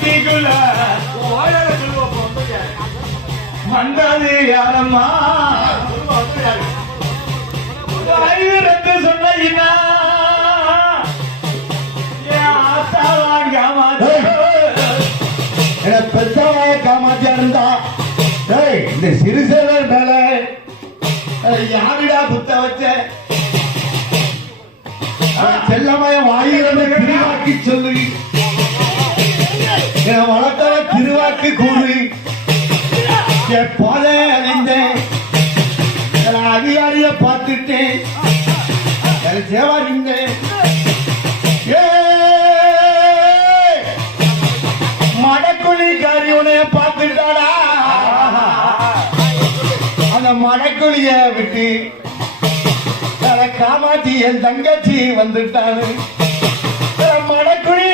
கட்டிக்குள்ள மண்டாது யாரம்மா ஐந்து சொன்னீங்கன்னா பெத்தவா காமாத்தியா இருந்தா இந்த சிறுசேவர் மேல யாருடா குத்த வச்ச? வாயிலிருந்து சொல்லு. திருவாக்கு கூறு எப்போத அறிந்தேன். அதிகாரிய பார்த்துட்டேன். என் சேவாரிந்தேன் மடக்குழிக்காரி உனைய பார்த்துட்டாடா. அந்த மடக்குழிய விட்டு காமாட்சி என் தங்கச்சி வந்துட்டாரு. மடக்குழி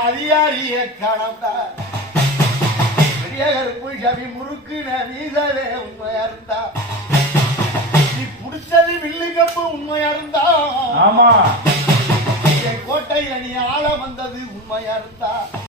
அதிகாரியே காணப்பா பெரிய கருப்பு சாமி முறுக்கு வீசவே உண்மையா இருந்தா நீ புடிச்சது வில்லு உண்மையா இருந்தா ஆமா. என் கோட்டையில நீ ஆள வந்தது உண்மையா இருந்தா